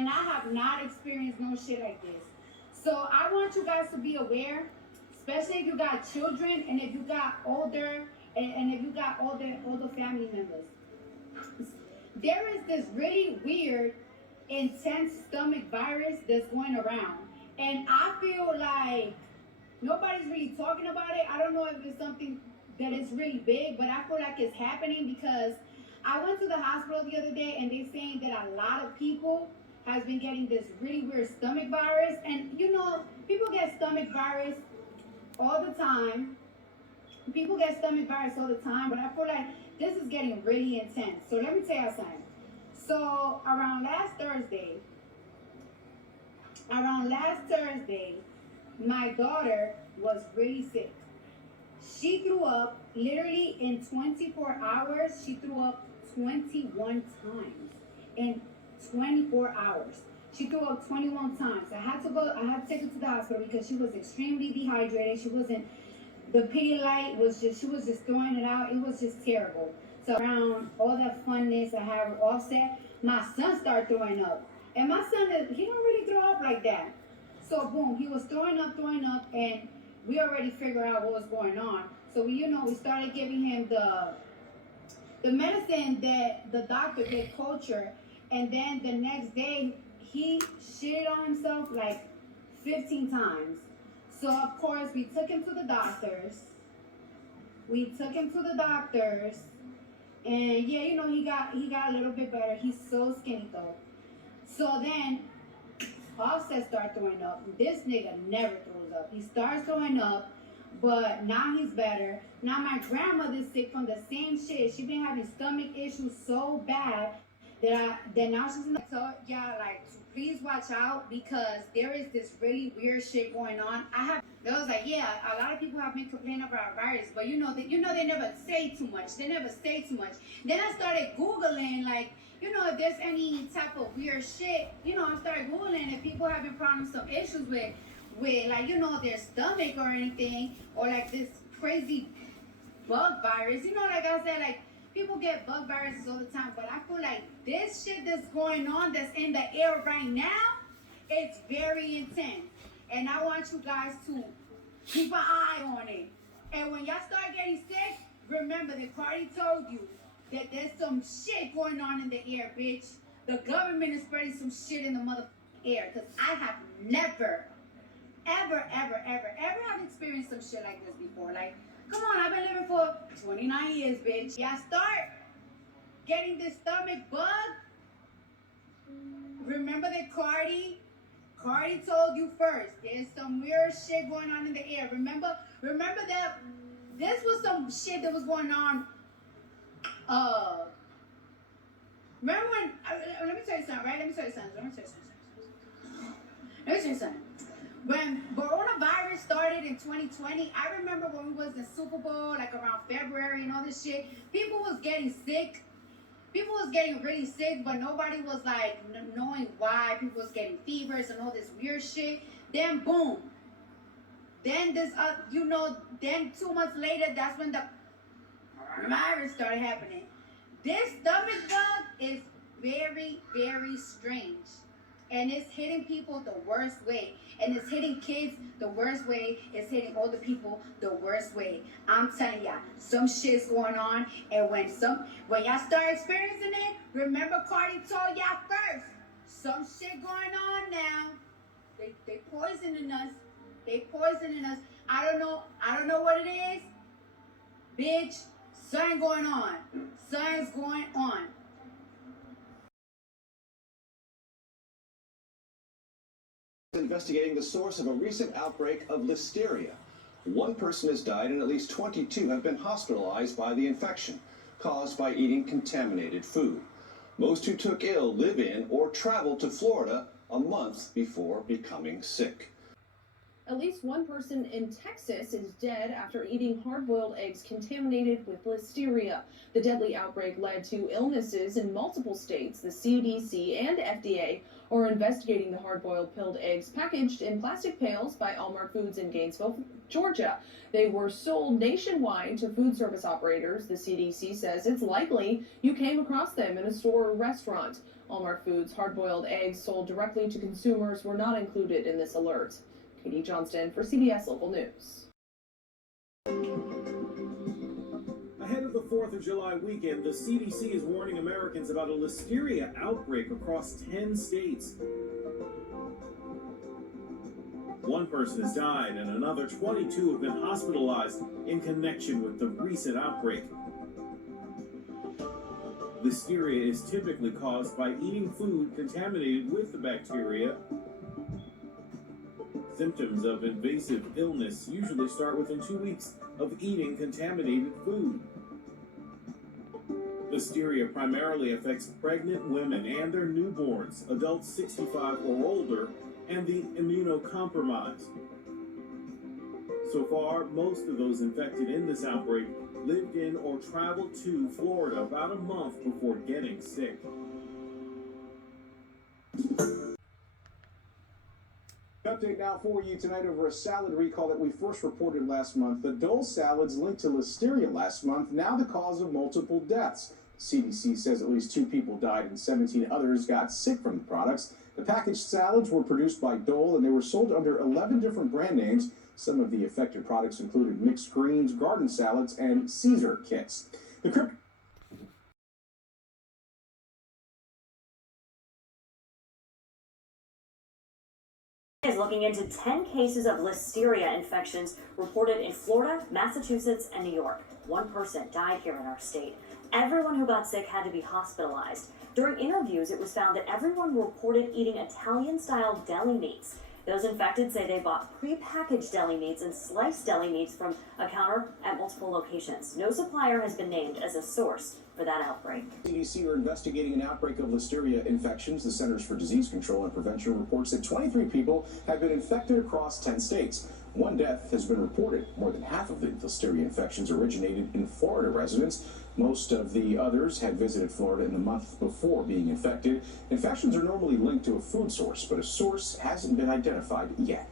and I have not experienced no shit like this. So I want you guys to be aware, especially if you got children and if you got older and if you got older family members. There is this really weird, intense stomach virus that's going around, and I feel like nobody's really talking about it. I don't know if it's something that is really big, but I feel like it's happening because I went to the hospital the other day and they're saying that a lot of people has been getting this really weird stomach virus. And you know, people get stomach virus all the time. People get stomach virus all the time, but I feel like this is getting really intense. So let me tell you something. So around last Thursday, my daughter was really sick. She threw up literally in 24 hours. She threw up 21 times in 24 hours. She threw up 21 times. I had to take her to the hospital because she was extremely dehydrated. The Pedialyte she was just throwing it out. It was just terrible. So around all that funness I have offset, my son started throwing up. And my son, he don't really throw up like that. So boom, he was throwing up, and we already figured out what was going on. So we started giving him the medicine that the doctor did culture, and then the next day he shitted on himself like 15 times. So of course we took him to the doctors. And yeah, he got a little bit better. He's so skinny though. So then Offset started throwing up. This nigga never throws up. He starts throwing up, but now he's better. Now my grandmother's sick from the same shit. She been having stomach issues so bad that now she's in the. So yeah, like please watch out because there is this really weird shit going on. They was like, yeah, a lot of people have been complaining about virus, but they never say too much. Then I started Googling, like, if there's any type of weird shit, I started Googling if people having problems, some issues with like, their stomach or anything, or like this crazy bug virus. Like I said, like, people get bug viruses all the time, but I feel like this shit that's going on, that's in the air right now, it's very intense. And I want you guys to keep an eye on it. And when y'all start getting sick, remember that Cardi told you that there's some shit going on in the air, bitch. The government is spreading some shit in the motherfucking air. Because I have never, ever have experienced some shit like this before. Like, come on, I've been living for 29 years, bitch. Y'all start getting this stomach bug. Remember that Cardi told you first. There's some weird shit going on in the air. Remember that this was some shit that was going on. Remember when? Let me tell you something, right? Let me tell you something. When coronavirus started in 2020, I remember when we was in Super Bowl, like around February and all this shit. People was getting sick. People was getting really sick, but nobody was like knowing why. People was getting fevers and all this weird shit. Then boom. Then then 2 months later, that's when the virus started happening. This stomach bug is very, very strange. And it's hitting people the worst way. And it's hitting kids the worst way. It's hitting older people the worst way. I'm telling y'all, some shit's going on. And when y'all start experiencing it, remember Cardi told y'all first. Some shit going on now. They poisoning us. I don't know what it is. Bitch, something's going on. Investigating the source of a recent outbreak of listeria. One person has died and at least 22 have been hospitalized by the infection caused by eating contaminated food. Most who took ill live in or traveled to Florida a month before becoming sick. At least one person in Texas is dead after eating hard-boiled eggs contaminated with listeria. The deadly outbreak led to illnesses in multiple states. The CDC and FDA are investigating the hard-boiled pilled eggs packaged in plastic pails by Almart Foods in Gainesville, Georgia. They were sold nationwide to food service operators. The CDC says it's likely you came across them in a store or restaurant. Almart Foods' hard-boiled eggs sold directly to consumers were not included in this alert. Katie Johnston for CBS Local News. Ahead of the 4th of July weekend, the CDC is warning Americans about a listeria outbreak across 10 states. One person has died and another 22 have been hospitalized in connection with the recent outbreak. Listeria is typically caused by eating food contaminated with the bacteria. Symptoms of invasive illness usually start within 2 weeks of eating contaminated food. Listeria primarily affects pregnant women and their newborns, adults 65 or older, and the immunocompromised. So far, most of those infected in this outbreak lived in or traveled to Florida about a month before getting sick. Update now for you tonight over a salad recall that we first reported last month. The Dole salads linked to listeria last month, now the cause of multiple deaths. CDC says at least 2 people died and 17 others got sick from the products. The packaged salads were produced by Dole and they were sold under 11 different brand names. Some of the affected products included mixed greens, garden salads, and Caesar kits. The is looking into 10 cases of listeria infections reported in Florida, Massachusetts, and New York. One person died here in our state. Everyone who got sick had to be hospitalized. During interviews, it was found that everyone reported eating Italian-style deli meats. Those infected say they bought prepackaged deli meats and sliced deli meats from a counter at multiple locations. No supplier has been named as a source for that outbreak. CDC are investigating an outbreak of listeria infections. The Centers for Disease Control and Prevention reports that 23 people have been infected across 10 states. One death has been reported. More than half of the listeria infections originated in Florida residents. Most of the others had visited Florida in the month before being infected. Infections are normally linked to a food source, but a source hasn't been identified yet.